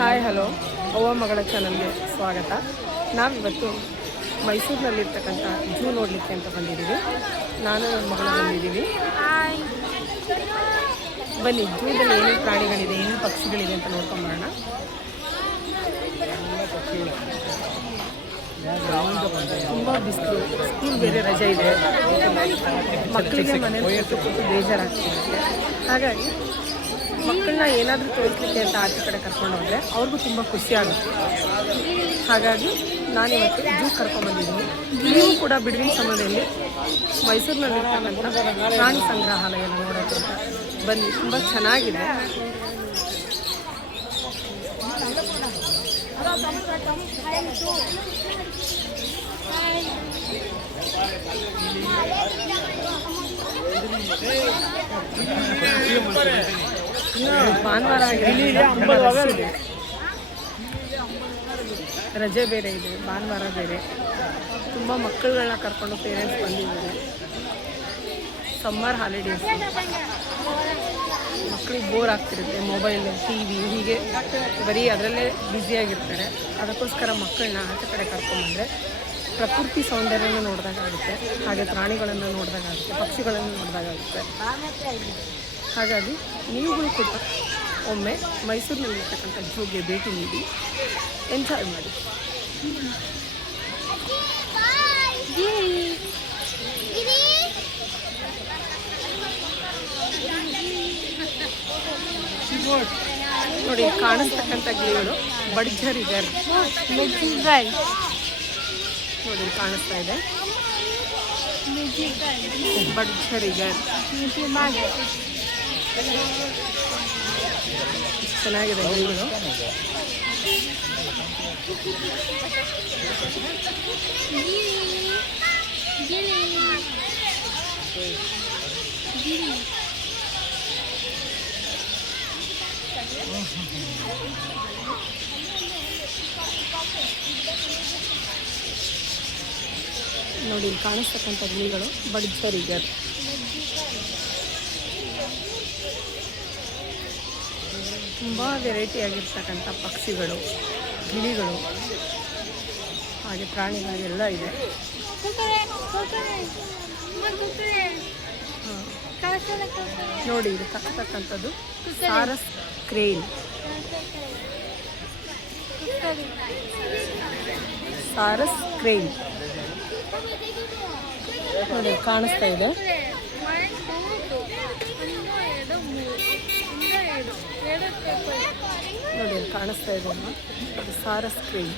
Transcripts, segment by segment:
Hi hello, ಅವ್ವ ಮಗಳ ಚಾನಲ್ಗೆ ಸ್ವಾಗತ. ನಾವಿವತ್ತು ಮೈಸೂರಿನಲ್ಲಿರ್ತಕ್ಕಂಥ ಝೂ ನೋಡಲಿಕ್ಕೆ ಅಂತ ಬಂದಿದ್ದೀವಿ. ನಾನು ನನ್ನ ಮಗಳು ಬಂದಿದ್ದೀವಿ. ಬನ್ನಿ, ಝೂದಲ್ಲಿ ಏನೇನು ಪ್ರಾಣಿಗಳಿದೆ, ಏನೇನು ಪಕ್ಷಿಗಳಿದೆ ಅಂತ ನೋಡ್ಕೊಂಬರೋಣ. ತುಂಬ ಬಿಸಿಲು, ಸ್ಕೂಲ್ ಬೇರೆ ರಜೆ ಇದೆ, ಮಕ್ಕಳಿಗೆ ಮನೇಲಿ ಕೂತು ಬೇಜಾರಾಗ್ತಿದೆ. ಹಾಗಾಗಿ ಮಕ್ಕಳನ್ನ ಏನಾದರೂ ತೋರಿಸ್ಲಿಕ್ಕೆ ಅಂತ ಆಚೆ ಕಡೆ ಕರ್ಕೊಂಡು ಹೋದರೆ ಅವ್ರಿಗೂ ತುಂಬ ಖುಷಿ ಆಗುತ್ತೆ. ಹಾಗಾಗಿ ನಾನಿವತ್ತು ಝೂ ಕರ್ಕೊಂಡ್ಬಂದಿದ್ದೀನಿ. ನೀವು ಕೂಡ ಬಿಡುವಿನ ಸಮಯದಲ್ಲಿ ಮೈಸೂರಿನಲ್ಲಿರ್ತಕ್ಕಂಥ ಪ್ರಾಣಿ ಸಂಗ್ರಹಾಲಯನ ನೋಡೋಕ್ಕೆ ಅಂತ ಬನ್ನಿ, ತುಂಬ ಚೆನ್ನಾಗಿದೆ. ಭಾನುವಾರ ಆಗಿದೆ, ರಜೆ ಬೇರೆ ಇದೆ, ಭಾನುವಾರ ಬೇರೆ. ತುಂಬ ಮಕ್ಕಳುಗಳನ್ನ ಕರ್ಕೊಂಡು ಪೇರೆಂಟ್ಸ್ ಬಂದಿದ್ದಾರೆ. ಸಮ್ಮರ್ ಹಾಲಿಡೇಸ್, ಮಕ್ಕಳಿಗೆ ಬೋರ್ ಆಗ್ತಿರುತ್ತೆ, ಮೊಬೈಲ್, ಟಿ ವಿ ಹೀಗೆ ಬರೀ ಅದರಲ್ಲೇ ಬ್ಯುಸಿಯಾಗಿರ್ತಾರೆ. ಅದಕ್ಕೋಸ್ಕರ ಮಕ್ಕಳನ್ನ ಆಚೆ ಕಡೆ ಕರ್ಕೊಂಡ್ಬಂದರೆ ಪ್ರಕೃತಿ ಸೌಂದರ್ಯನ ನೋಡಿದಾಗುತ್ತೆ, ಹಾಗೆ ಪ್ರಾಣಿಗಳನ್ನು ನೋಡಿದಾಗುತ್ತೆ, ಪಕ್ಷಿಗಳನ್ನು ನೋಡಿದಾಗುತ್ತೆ. ಹಾಗಾಗಿ ನೀವುಗಳು ಕೂಡ ಒಮ್ಮೆ ಮೈಸೂರಿನಲ್ಲಿರ್ತಕ್ಕಂಥ ಝೂಗೆ ಭೇಟಿ ನೀಡಿ ಎಂಜಾಯ್ ಮಾಡಿ. ನೋಡಿ, ಕಾಣಿಸ್ತಕ್ಕಂಥ ಗಿಳಿಗಳು ಬಡ್ಜರಿಗರ್. ನೋಡಿ, ಕಾಣಿಸ್ತಾ ಇದೆ ಬಡ್ಜರಿಗರ್. ಚೆನ್ನಾಗಿದೆ ಗಿಳಿಗಳು. ನೋಡಿ, ಕಾಣಿಸ್ತಕ್ಕಂಥ ಗಿಳಿಗಳು ಬಡ್ಜರಿಗರ್. ತುಂಬ ವೆರೈಟಿ ಆಗಿರ್ತಕ್ಕಂಥ ಪಕ್ಷಿಗಳು, ಗಿಳಿಗಳು, ಹಾಗೆ ಪ್ರಾಣಿಗಳೆಲ್ಲ ಇದೆ. ನೋಡಿ, ಇದು ತಕ್ಕಂಥದ್ದು ಸಾರಸ್ ಕ್ರೇನ್. ಸಾರಸ್ ಕ್ರೇನ್ ನೋಡಿ, ಕಾಣಿಸ್ತಾ ಇದೆ. ನೋಡಿ, ಕಾಣಿಸ್ತಾ ಇದೆ ಅಮ್ಮ, ಅದು ಸಾರಸ್ ಕ್ರೇನ್.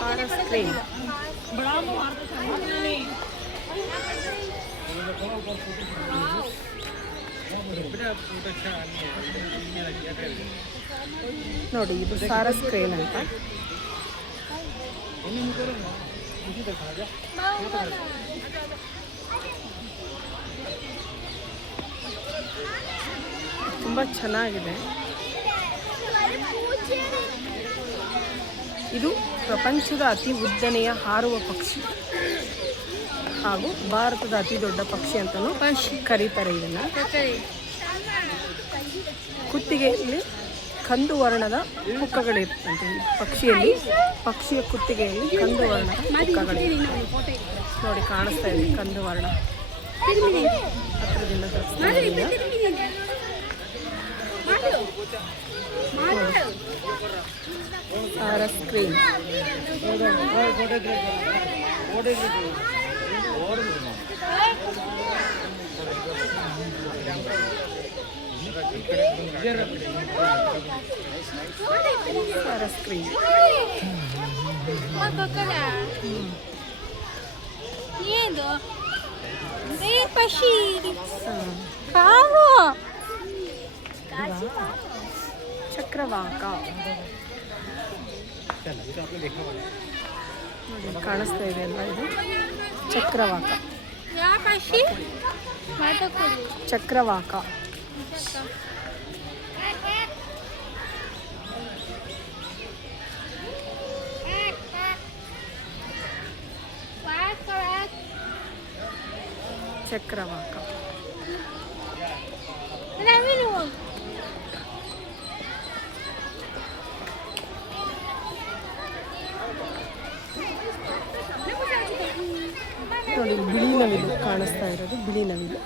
ಸಾರಸ್ ಕ್ರೇನ್ ನೋಡಿ, ಇದು ಸಾರಸ್ ಕ್ರೇನ್ ಅಂತ. ತುಂಬ ಚೆನ್ನಾಗಿದೆ. ಇದು ಪ್ರಪಂಚದ ಅತಿ ಉದ್ದನೆಯ ಹಾರುವ ಪಕ್ಷಿ ಹಾಗೂ ಭಾರತದ ಅತಿ ದೊಡ್ಡ ಪಕ್ಷಿ ಅಂತಲೂ ಕರೀತಾರೆ ಇದನ್ನು. ಕುತ್ತಿಗೆಯಲ್ಲಿ ಕಂದು ವರ್ಣದ ಪುಕ್ಕಗಳಿರ್ತಂತೆ ಈ ಪಕ್ಷಿಯಲ್ಲಿ. ಪಕ್ಷಿಯ ಕುತ್ತಿಗೆಯಲ್ಲಿ ಕಂದು ವರ್ಣದ ಪುಕ್ಕಗಳಿರ್ತವೆ. ನೋಡಿ, ಕಾಣಿಸ್ತಾ ಇದೆ ಕಂದು ವರ್ಣ. ಹತ್ತಿರದಿಂದ ಸಾರಸ್ ಕ್ರೇನ್. ಸಾರಸ್ ಕ್ರೇನ್. ಚಕ್ರವಾಕ ನೋಡಿ, ಕಾಣಿಸ್ತಾ ಇದೆ ಅಲ್ವಾ, ಇದು ಚಕ್ರವಾಕ. ಚಕ್ರವಾಕ ಚಕ್ರವಾಕ. ನೋಡಿ ಬಿಳಿ ನವಿಲು ಕಾಣಿಸ್ತಾ ಇರೋದು, ಬಿಳಿ ನವಿಲು.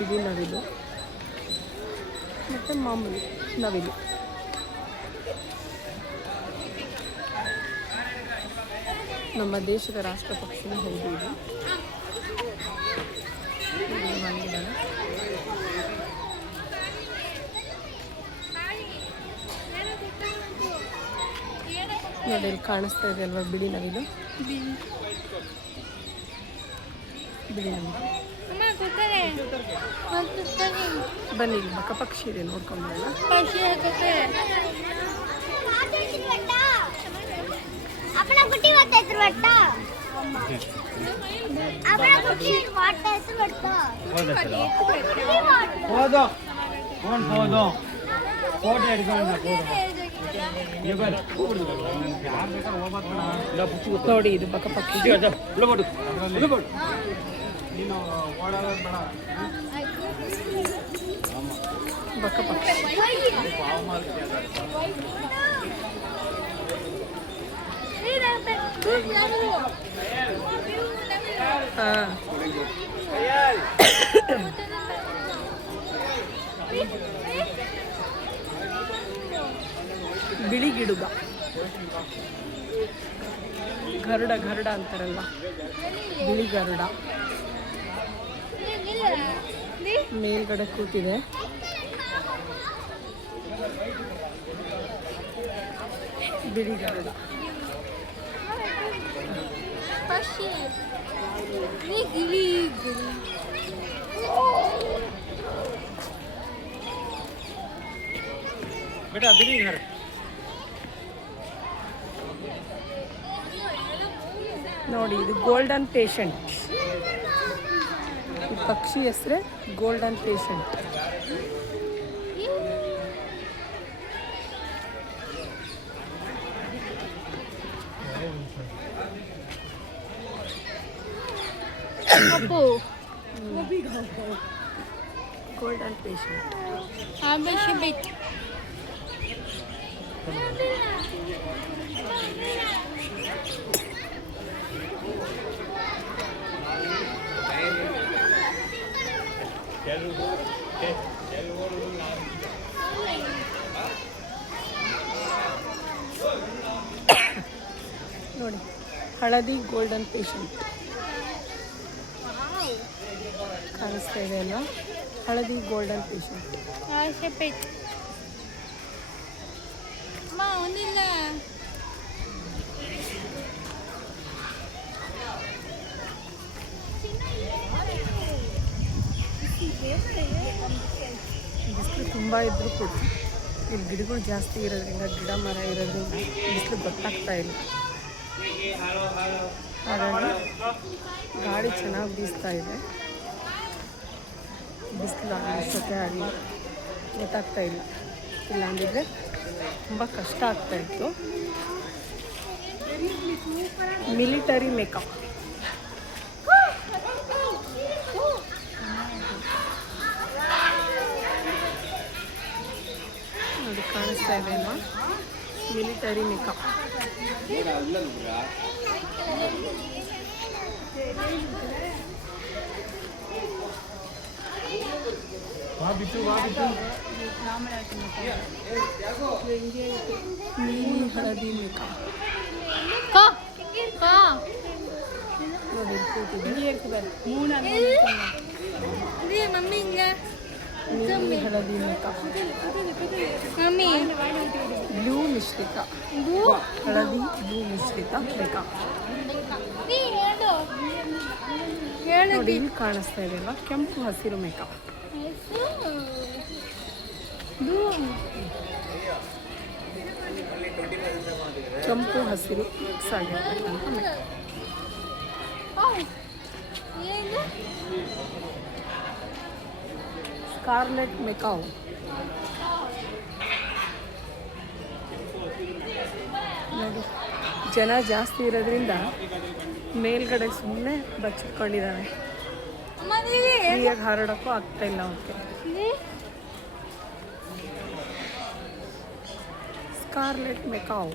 ಬಿಳಿ ನವಿಲು ಮತ್ತು ಮಾಮೂಲಿ ನವಿಲು. ನಮ್ಮ ದೇಶದ ರಾಷ್ಟ್ರ ಪಕ್ಷಿನೂ ಹೌದು ಇದು. ನೋಡಿ ಇಲ್ಲಿ ಕಾಣಿಸ್ತಾ ಇದೆ ಅಲ್ವಾ ಬಿಳಿ ನವಿಲು, ಬಿಳಿ ನವಿಲು. ಬನ್ನಿ ಇಲ್ಲಿ ಬಕ ಪಕ್ಷಿ ಇದೆ ನೋಡ್ಕೊಂಬಲ್ಲ. ನೋಡಿ ಇದು ಬಕ ಪಕ್ಷಿ, ಬಕ ಪಕ್ಷಿ. ಬಿಳಿ ಗಿಡುಗ, ಗರುಡ, ಗರುಡ ಅಂತಾರಲ್ಲ, ಬಿಳಿ ಗರುಡ ಮೇಲ್ಗಡೆ ಕೂತಿದೆ. ಬಿಳಿ ಗರುಡ. बेटा दिल्ली घर ನೋಡಿ ಇದು ಗೋಲ್ಡನ್ ಪೇಷಂಟ್. ಈ ಪಕ್ಷಿ ಹೆಸರೇ ಗೋಲ್ಡನ್ ಪೇಷಂಟ್. Golden patient. ನೋಡಿ ಹಳದಿ ಗೋಲ್ಡನ್ ಪೇಷಂಟ್ ಕಾಣಿಸ್ತಾ ಇದೆ ಅಲ್ವಾ, ಹಳದಿ ಗೋಲ್ಡನ್ ಪೇಷಂಟ್. ಬಿಸಿಲು ತುಂಬ ಇದ್ರೂ ಕೂಡ ಇಲ್ಲಿ ಗಿಡಗಳು ಜಾಸ್ತಿ ಇರೋದ್ರಿಂದ, ಗಿಡ ಮರ ಇರೋದು ಬಿಸಿಲು ಗೊತ್ತಾಗ್ತಾ ಇಲ್ಲ. ಹಾಗಾಗಿ ಗಾಳಿ ಚೆನ್ನಾಗಿ ಬೀಸ್ತಾ ಇದೆ. ಬಿಸಿಲು ಆಗಲಿ ಆಗಲಿ ಗೊತ್ತಾಗ್ತಾ ಇಲ್ಲ. ಇಲ್ಲಾಂದಿದ್ರೆ ತುಂಬ ಕಷ್ಟ ಆಗ್ತಾಯಿತ್ತು. ಮಿಲಿಟರಿ ಮೇಕಪ್ ನೋಡಿ ಕಾಣಿಸ್ತಾ ಇದೆ ಅಲ್ವಾ, ಮಿಲಿಟರಿ ಮೇಕಪ್. ನೀಲಿ ಹಳದಿ ಮೇಕಪ್ ನೋಡಿ ಕೂತಿದೆ. ನೀಲಿ ಹಳದಿ ಮೇಕಪ್, ಬ್ಲೂ ಮಿಶ್ರಿತ, ಹಳದಿ ಬ್ಲೂ ಮಿಶ್ರಿತ ಮೇಕಪ್. ನೋಡಿ ಇಲ್ಲಿ ಕಾಣಿಸ್ತಾ ಇದೆ ಅಲ್ವಾ, ಕೆಂಪು ಹಸಿರು ಮೇಕಪ್. ಕೆಂಪು ಹಸಿರು ಮಿಕ್ಸ್ ಆಗಿರ್ತಕ್ಕಂಥ ಮೇಕಪ್. ಸ್ಕಾರ್ಲೆಟ್ ಮೆಕಾವ್. ನೋಡಿ, ಜನ ಜಾಸ್ತಿ ಇರೋದ್ರಿಂದ ಮೇಲ್ಗಡೆ ಸುಮ್ಮನೆ ಬಚ್ಚಿಟ್ಕೊಂಡಿದ್ದಾವೆ. ಫ್ರೀಯಾಗಿ ಹಾರಾಡೋಕ್ಕೂ ಆಗ್ತಾ ಇಲ್ಲ ಅವಕ್ಕೆ. ಸ್ಕಾರ್ಲೆಟ್ ಮೆಕಾವ್.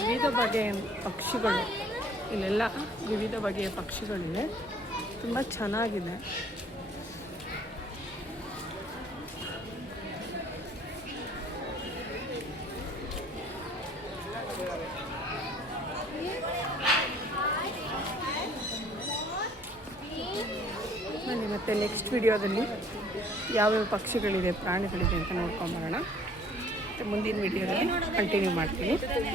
ವಿವಿಧ ಬಗೆಯ ಪಕ್ಷಿಗಳು ಇಲ್ಲೆಲ್ಲ, ವಿವಿಧ ಬಗೆಯ ಪಕ್ಷಿಗಳಿವೆ. ತುಂಬ ಚೆನ್ನಾಗಿದೆ. ಬನ್ನಿ ಮತ್ತೆ ನೆಕ್ಸ್ಟ್ ವಿಡಿಯೋದಲ್ಲಿ ಯಾವ್ಯಾವ ಪಕ್ಷಿಗಳಿದೆ, ಪ್ರಾಣಿಗಳಿದೆ ಅಂತ ನೋಡ್ಕೊಂಬರೋಣ. ಮತ್ತು ಮುಂದಿನ ವಿಡಿಯೋದಲ್ಲಿ ಕಂಟಿನ್ಯೂ ಮಾಡ್ತೀನಿ.